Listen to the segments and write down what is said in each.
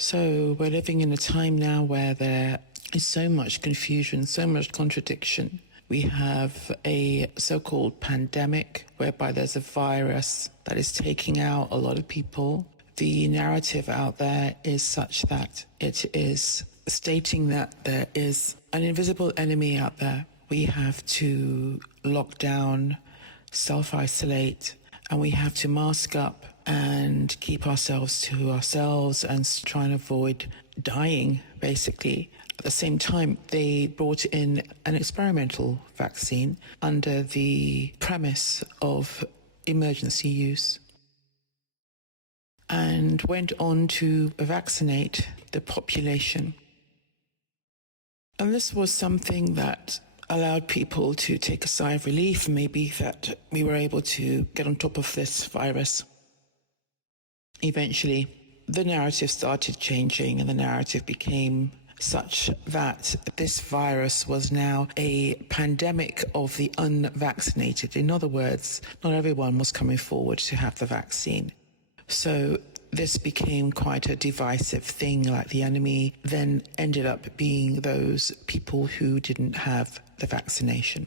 So we're living in a time now where there is so much confusion, so much contradiction. We have a so-called pandemic whereby there's a virus that is taking out a lot of people. The narrative out there is such that it is stating that there is an invisible enemy out there. We have to lock down, self-isolate, and we have to mask up and keep ourselves to ourselves and try and avoid dying, basically. At the same time, they brought in an experimental vaccine under the premise of emergency use and went on to vaccinate the population. And this was something that allowed people to take a sigh of relief, maybe that we were able to get on top of this virus. Eventually, the narrative started changing and the narrative became such that this virus was now a pandemic of the unvaccinated. In other words, not everyone was coming forward to have the vaccine. So this became quite a divisive thing, like the enemy then ended up being those people who didn't have the vaccination.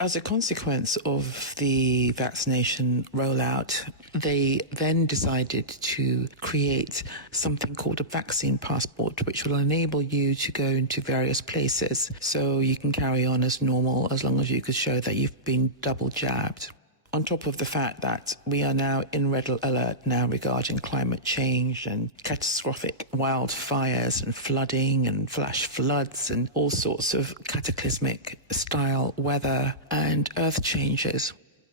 As a consequence of the vaccination rollout, they then decided to create something called a vaccine passport, which will enable you to go into various places so you can carry on as normal as long as you could show that you've been double jabbed. On top of the fact that we are now in red alert now regarding climate change and catastrophic wildfires and flooding and flash floods and all sorts of cataclysmic style weather and earth changes.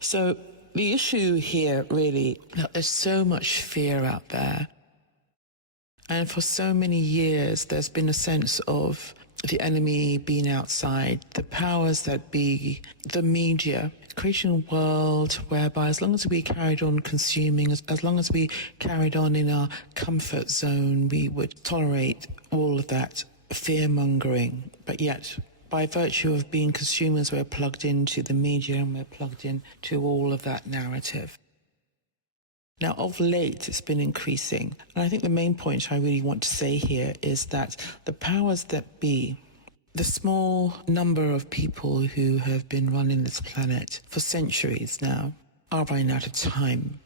So the issue here really, that there's so much fear out there. And for so many years, there's been a sense of the enemy being outside, the powers that be, the media, creating a world whereby as long as we carried on consuming, as long as we carried on in our comfort zone, we would tolerate all of that fear-mongering. But yet, by virtue of being consumers, we're plugged into the media and we're plugged into all of that narrative. Now, of late, it's been increasing. And I think the main point I really want to say here is that the powers that be, the small number of people who have been running this planet for centuries now, are running out of time.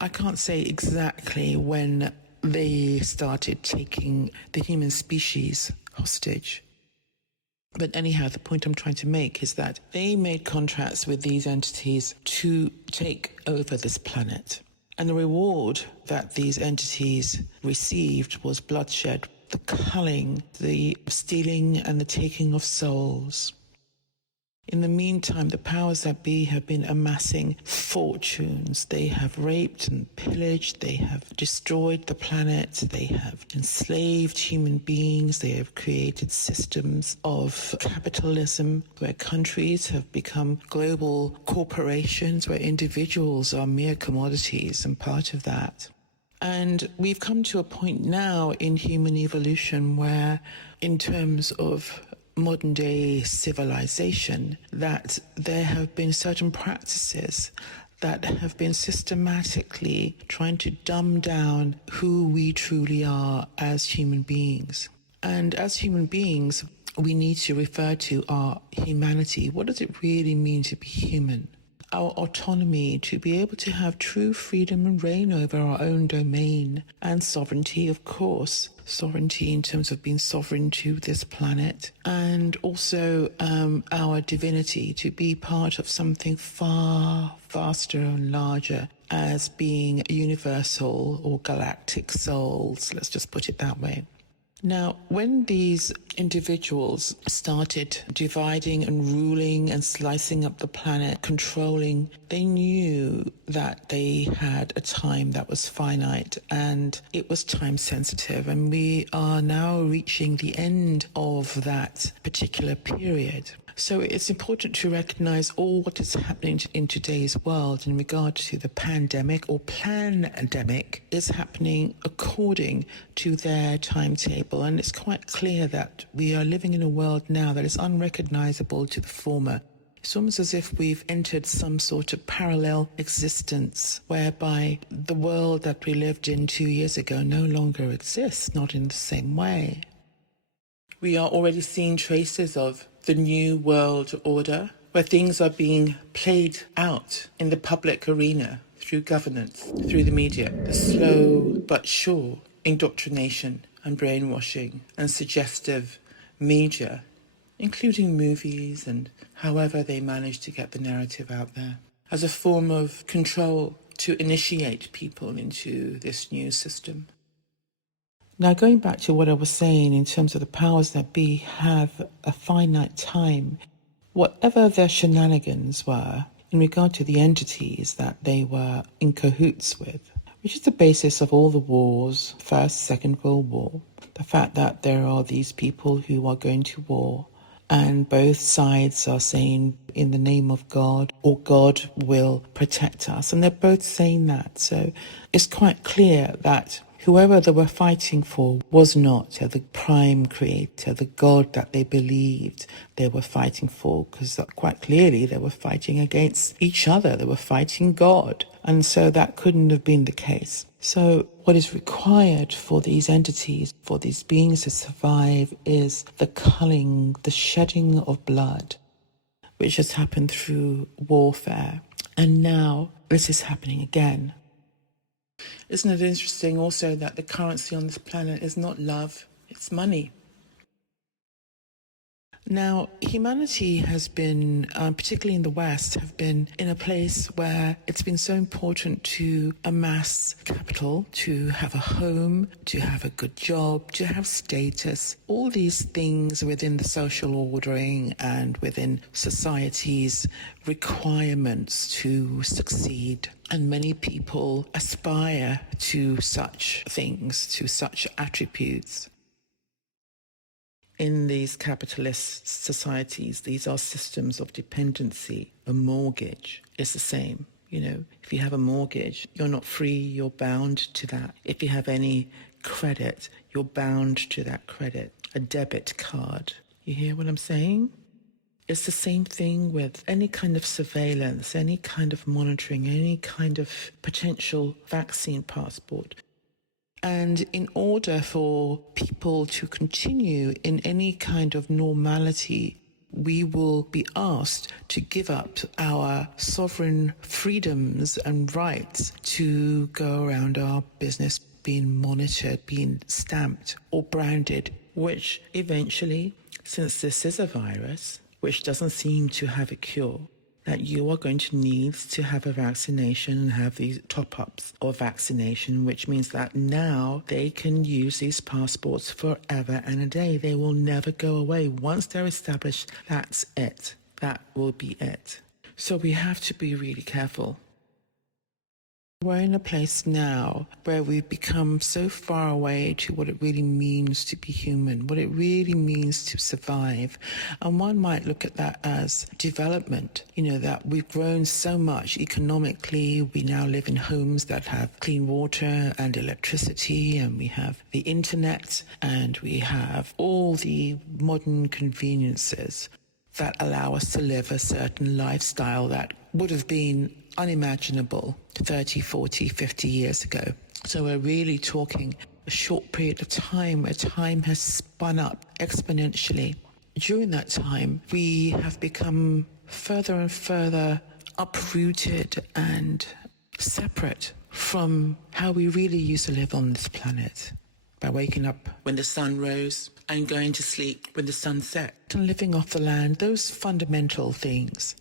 I can't say exactly when they started taking the human species hostage. But anyhow, the point I'm trying to make is that they made contracts with these entities to take over this planet. And the reward that these entities received was bloodshed, the culling, the stealing and the taking of souls. In the meantime, the powers that be have been amassing fortunes. They have raped and pillaged. They have destroyed the planet. They have enslaved human beings. They have created systems of capitalism where countries have become global corporations, where individuals are mere commodities and part of that. And we've come to a point now in human evolution where, in terms of modern day civilization, that there have been certain practices that have been systematically trying to dumb down who we truly are as human beings. And as human beings, we need to refer to our humanity. What does it really mean to be human? Our autonomy, to be able to have true freedom and reign over our own domain, and sovereignty, of course. Sovereignty in terms of being sovereign to this planet, and also our divinity, to be part of something far vaster and larger as being universal or galactic souls, let's just put it that way. Now, when these individuals started dividing and ruling and slicing up the planet, controlling, they knew that they had a time that was finite and it was time sensitive. And we are now reaching the end of that particular period. So it's important to recognize all what is happening in today's world in regard to the pandemic or plandemic is happening according to their timetable. And it's quite clear that we are living in a world now that is unrecognizable to the former. It's almost as if we've entered some sort of parallel existence whereby the world that we lived in 2 years ago no longer exists, not in the same way. We are already seeing traces of the new world order, where things are being played out in the public arena through governance, through the media, the slow but sure indoctrination and brainwashing and suggestive media, including movies and however they manage to get the narrative out there, as a form of control to initiate people into this new system. Now, going back to what I was saying in terms of the powers that be have a finite time, whatever their shenanigans were in regard to the entities that they were in cahoots with, which is the basis of all the wars, First, Second World War, the fact that there are these people who are going to war and both sides are saying in the name of God, or God will protect us. And they're both saying that. So it's quite clear that whoever they were fighting for was not the prime creator, the God that they believed they were fighting for, because quite clearly they were fighting against each other. They were fighting God. And so that couldn't have been the case. So what is required for these entities, for these beings to survive, is the culling, the shedding of blood, which has happened through warfare. And now this is happening again. Isn't it interesting also that the currency on this planet is not love, it's money? Now, humanity has been, particularly in the West, have been in a place where it's been so important to amass capital, to have a home, to have a good job, to have status, all these things within the social ordering and within society's requirements to succeed. And many people aspire to such things, to such attributes. In these capitalist societies, these are systems of dependency. A mortgage is the same. You know, if you have a mortgage, you're not free, you're bound to that. If you have any credit, you're bound to that credit. A debit card. You hear what I'm saying? It's the same thing with any kind of surveillance, any kind of monitoring, any kind of potential vaccine passport. And in order for people to continue in any kind of normality, we will be asked to give up our sovereign freedoms and rights to go around our business being monitored, being stamped or branded, which eventually, since this is a virus, which doesn't seem to have a cure, that you are going to need to have a vaccination and have these top-ups of vaccination, which means that now they can use these passports forever and a day. They will never go away. Once they're established, that's it. That will be it. So we have to be really careful. We're in a place now where we've become so far away to what it really means to be human, what it really means to survive. And one might look at that as development, that we've grown so much economically. We now live in homes that have clean water and electricity, and we have the internet, and we have all the modern conveniences that allow us to live a certain lifestyle that would have been unimaginable 30, 40, 50 years ago. So we're really talking a short period of time where time has spun up exponentially. During that time, we have become further and further uprooted and separate from how we really used to live on this planet, by waking up when the sun rose and going to sleep when the sun set, and living off the land, those fundamental things.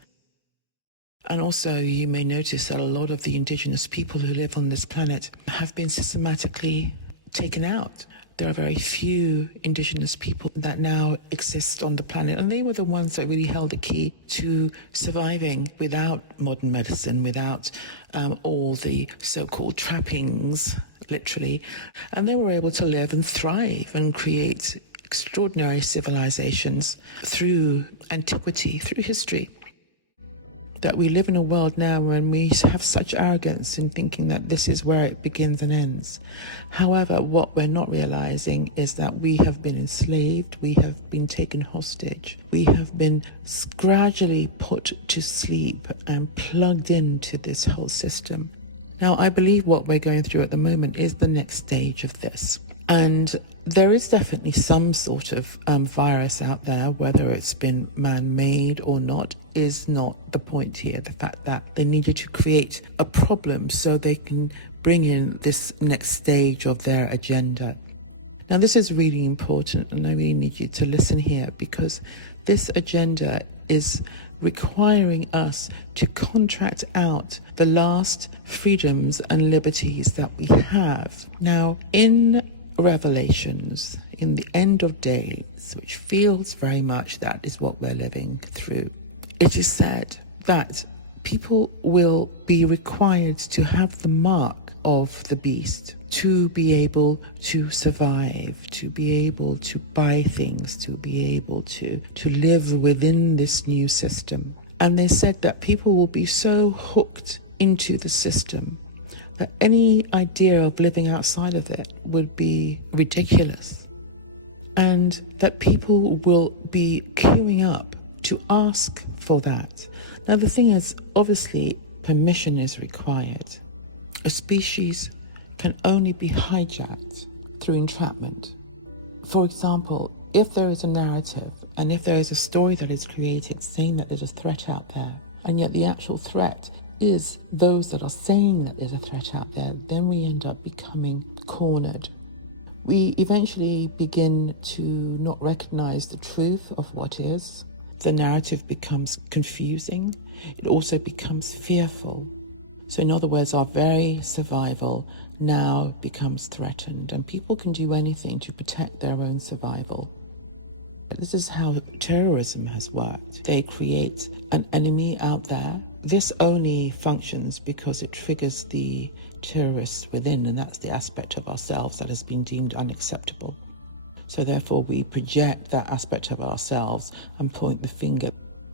And also, you may notice that a lot of the indigenous people who live on this planet have been systematically taken out. There are very few indigenous people that now exist on the planet, and they were the ones that really held the key to surviving without modern medicine, without all the so-called trappings, literally. And they were able to live and thrive and create extraordinary civilizations through antiquity, through history. that we live in a world now when we have such arrogance in thinking that this is where it begins and ends. However, what we're not realizing is that we have been enslaved, we have been taken hostage, we have been gradually put to sleep and plugged into this whole system. Now, I believe what we're going through at the moment is the next stage of this. And there is definitely some sort of virus out there, whether it's been man-made or not, is not the point here. The fact that they needed to create a problem so they can bring in this next stage of their agenda. Now, this is really important, and I really need you to listen here, because this agenda is requiring us to contract out the last freedoms and liberties that we have. Now, in Revelations, in the end of days, which feels very much that is what we're living through, it is said that people will be required to have the mark of the beast to be able to survive, to be able to buy things, to be able to live within this new system. And they said that people will be so hooked into the system that any idea of living outside of it would be ridiculous. And that people will be queuing up to ask for that. Now, the thing is, obviously, permission is required. A species can only be hijacked through entrapment. For example, if there is a narrative and if there is a story that is created saying that there's a threat out there, and yet the actual threat is those that are saying that there's a threat out there, then we end up becoming cornered. We eventually begin to not recognize the truth of what is. The narrative becomes confusing. It also becomes fearful. So in other words, our very survival now becomes threatened, and people can do anything to protect their own survival. This is how terrorism has worked. They create an enemy out there. This only functions because it triggers the terrorists within, and that's the aspect of ourselves that has been deemed unacceptable. So therefore we project that aspect of ourselves and point the finger.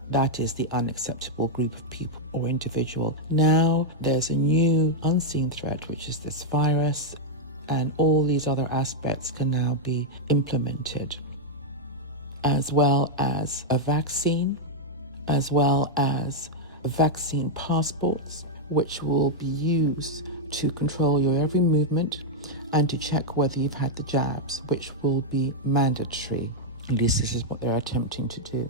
That is the unacceptable group of people or individual. Now there's a new unseen threat, which is this virus, and all these other aspects can now be implemented, as well as a vaccine, as well as vaccine passports, which will be used to control your every movement and to check whether you've had the jabs, which will be mandatory. At least this is what they're attempting to do.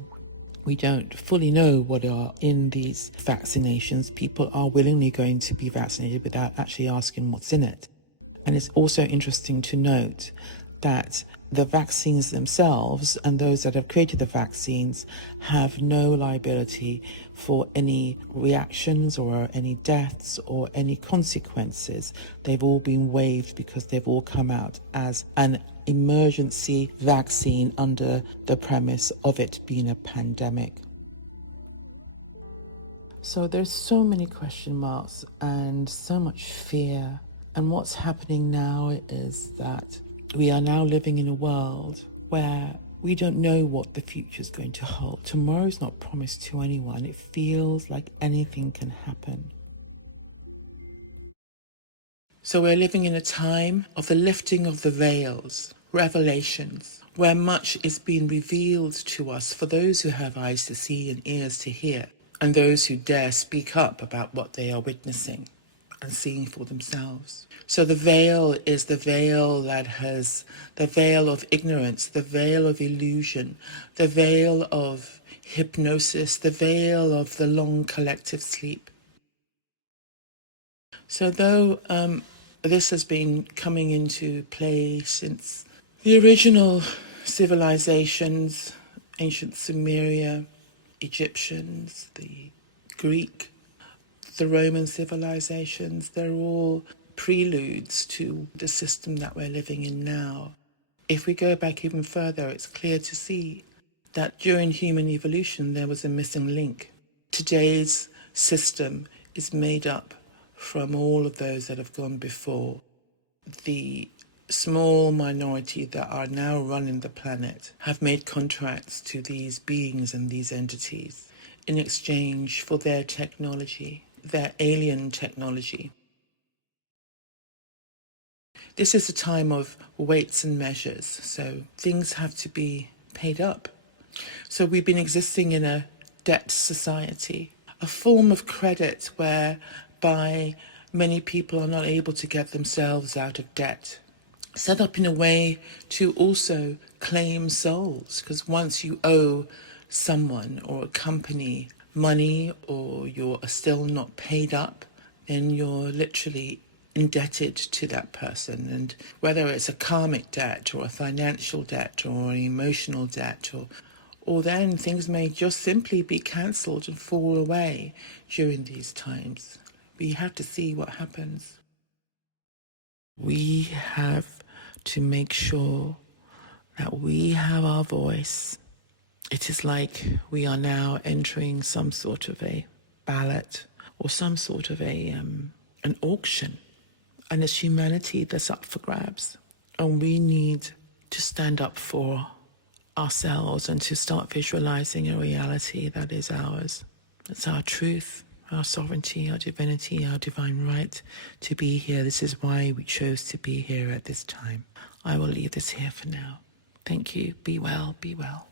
We don't fully know what are in these vaccinations. People are willingly going to be vaccinated without actually asking what's in it. And it's also interesting to note that the vaccines themselves and those that have created the vaccines have no liability for any reactions or any deaths or any consequences. They've all been waived because they've all come out as an emergency vaccine under the premise of it being a pandemic. So there's so many question marks and so much fear. And what's happening now is that we are now living in a world where we don't know what the future is going to hold. Tomorrow's not promised to anyone. It feels like anything can happen. So we're living in a time of the lifting of the veils, revelations, where much is being revealed to us for those who have eyes to see and ears to hear, and those who dare speak up about what they are witnessing and seeing for themselves. So the veil is the veil the veil of ignorance, the veil of illusion, the veil of hypnosis, the veil of the long collective sleep. So though this has been coming into play since the original civilizations, ancient Sumeria, Egyptians, the Greek, the Roman civilizations, they're all preludes to the system that we're living in now. If we go back even further, it's clear to see that during human evolution there was a missing link. Today's system is made up from all of those that have gone before. The small minority that are now running the planet have made contracts to these beings and these entities in exchange for their technology, their alien technology. This is a time of weights and measures, so things have to be paid up. So we've been existing in a debt society, a form of credit whereby many people are not able to get themselves out of debt, set up in a way to also claim souls, because once you owe someone or a company money or you're still not paid up, then you're literally indebted to that person. And whether it's a karmic debt or a financial debt or an emotional debt, or then things may just simply be cancelled and fall away during these times. We have to see what happens. We have to make sure that we have our voice. It is like we are now entering some sort of a ballot or some sort of an auction. And it's humanity that's up for grabs. And we need to stand up for ourselves and to start visualizing a reality that is ours. It's our truth, our sovereignty, our divinity, our divine right to be here. This is why we chose to be here at this time. I will leave this here for now. Thank you. Be well, be well.